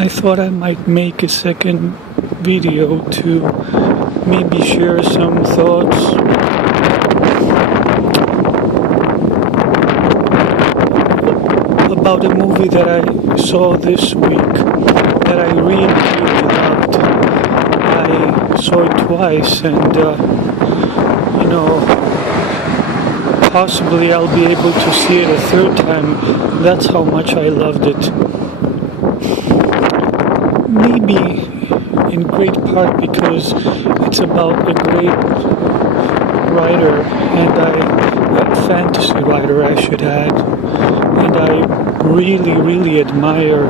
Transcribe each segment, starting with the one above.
I thought I might make a second video to maybe share some thoughts about a movie that I saw this week that I really, really loved. I saw it twice, and possibly I'll be able to see it a third time. That's how much I loved it. Maybe in great part because it's about a great writer, and a fantasy writer, I should add, and I really, really admire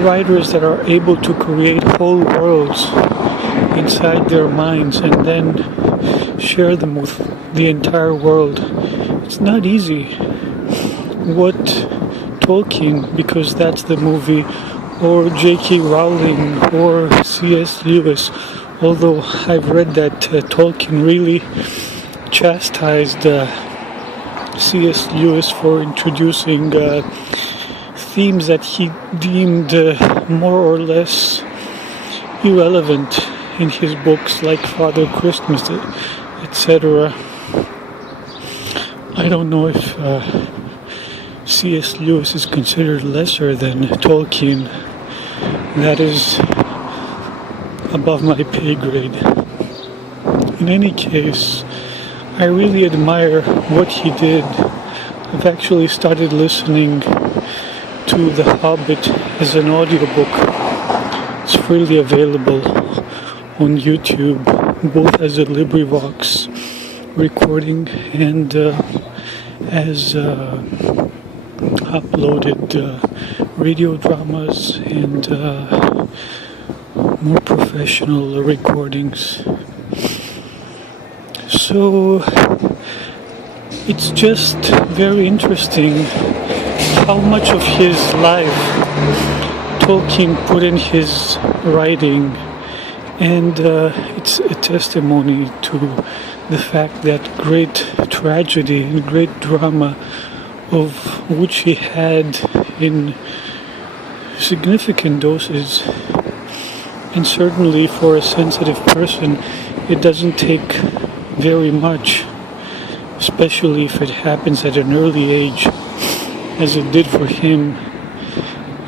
writers that are able to create whole worlds inside their minds and then share them with the entire world. It's not easy. What Tolkien, because that's the movie, or J.K. Rowling, or C.S. Lewis, although I've read that Tolkien really chastised C.S. Lewis for introducing themes that he deemed more or less irrelevant in his books, like Father Christmas, etc. I don't know if C.S. Lewis is considered lesser than Tolkien. That is above my pay grade. In any case, I really admire what he did. I've actually started listening to The Hobbit as an audiobook. It's freely available on YouTube, both as a LibriVox recording and as uploaded radio dramas and more professional recordings. So it's just very interesting how much of his life Tolkien put in his writing, and it's a testimony to the fact that great tragedy and great drama, of which he had in significant doses, and certainly for a sensitive person it doesn't take very much, especially if it happens at an early age, as it did for him.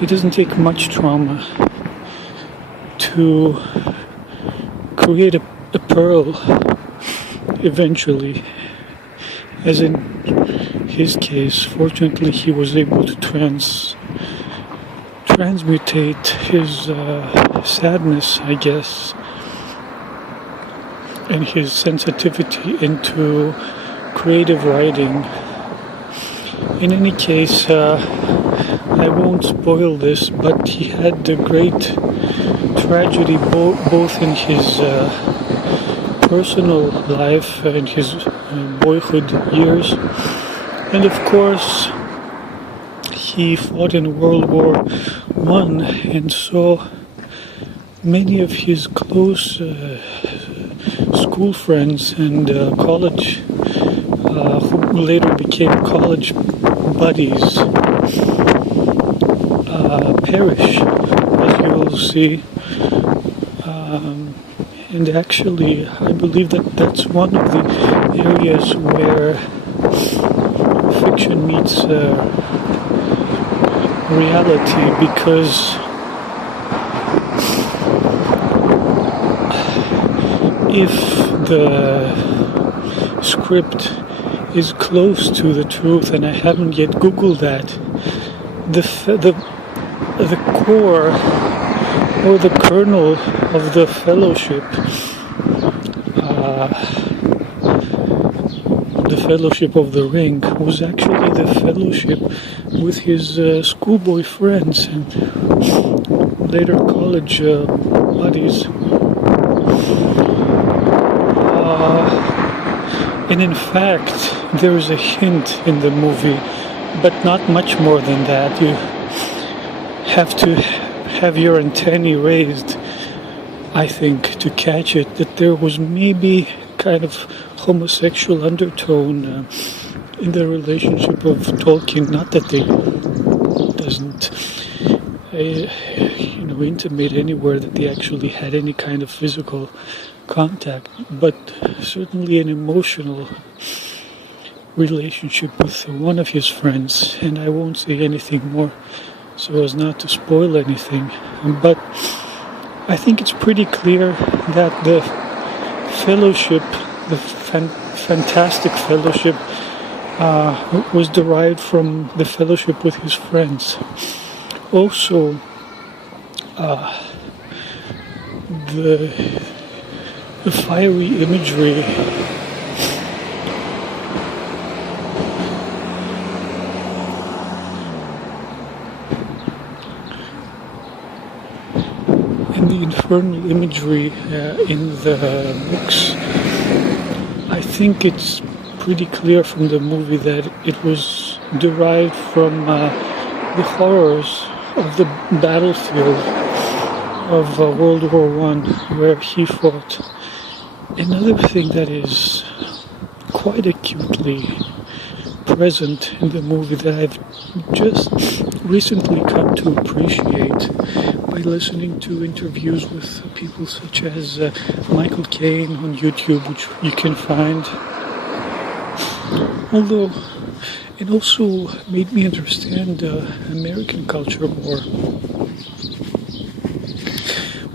It doesn't take much trauma to create a pearl eventually. As in his case, fortunately he was able to transmutate his sadness, I guess, and his sensitivity into creative writing. In any case, I won't spoil this, but he had a great tragedy both in his personal life and his boyhood years, and of course he fought in World War I and saw many of his close school friends and college who later became college buddies perish, as you will see. And actually, I believe that that's one of the areas where fiction meets reality, because if the script is close to the truth, and I haven't yet Googled that, the core or the kernel of the fellowship, the Fellowship of the Ring, was actually the fellowship with his schoolboy friends and later college buddies. And in fact, there is a hint in the movie, but not much more than that. You have to have your antennae raised, I think, to catch it, that there was maybe kind of homosexual undertone in the relationship of Tolkien. Not that they doesn't intimate anywhere that they actually had any kind of physical contact, but certainly an emotional relationship with one of his friends, and I won't say anything more so as not to spoil anything, but I think it's pretty clear that the fellowship, the fantastic fellowship, was derived from the fellowship with his friends. Also, the fiery imagery and the infernal imagery in the books, I think it's pretty clear from the movie that it was derived from the horrors of the battlefield of World War I, where he fought. Another thing that is quite acutely present in the movie that I've just recently come to appreciate by listening to interviews with people such as Michael Caine on YouTube, which you can find. Although it also made me understand American culture more,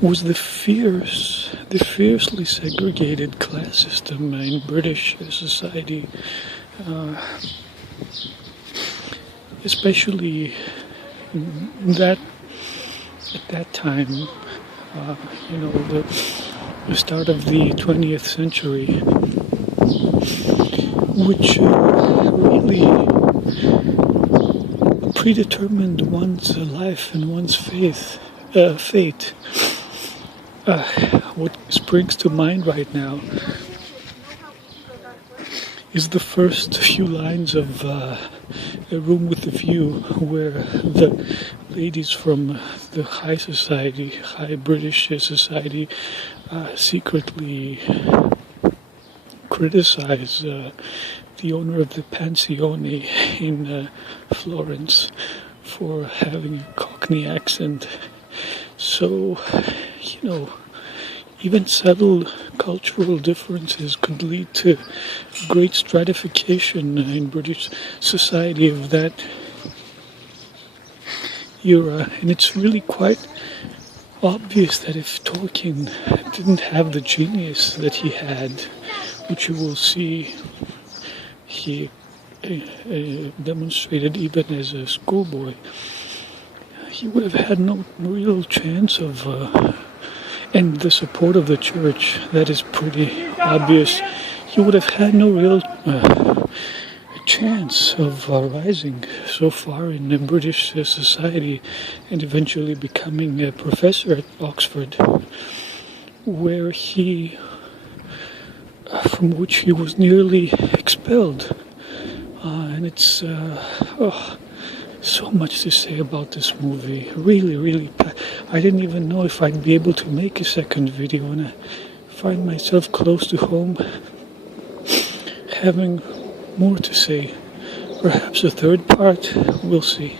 was the fiercely segregated class system in British society, especially at that time, the start of the 20th century, which really predetermined one's life and one's fate. What springs to mind right now is the first few lines of A Room with a View, where the ladies from the high British society, secretly criticize the owner of the Pensione in Florence for having a Cockney accent. So, even subtle cultural differences could lead to great stratification in British society of that era. And it's really quite obvious that if Tolkien didn't have the genius that he had, which you will see he demonstrated even as a schoolboy, he would have had no real chance of, and the support of the church, that is pretty obvious, he would have had no real chance of rising so far in British society and eventually becoming a professor at Oxford, where from which he was nearly expelled. And it's so much to say about this movie. Really, I didn't even know if I'd be able to make a second video, and I find myself close to home having more to say. Perhaps a third part, we'll see.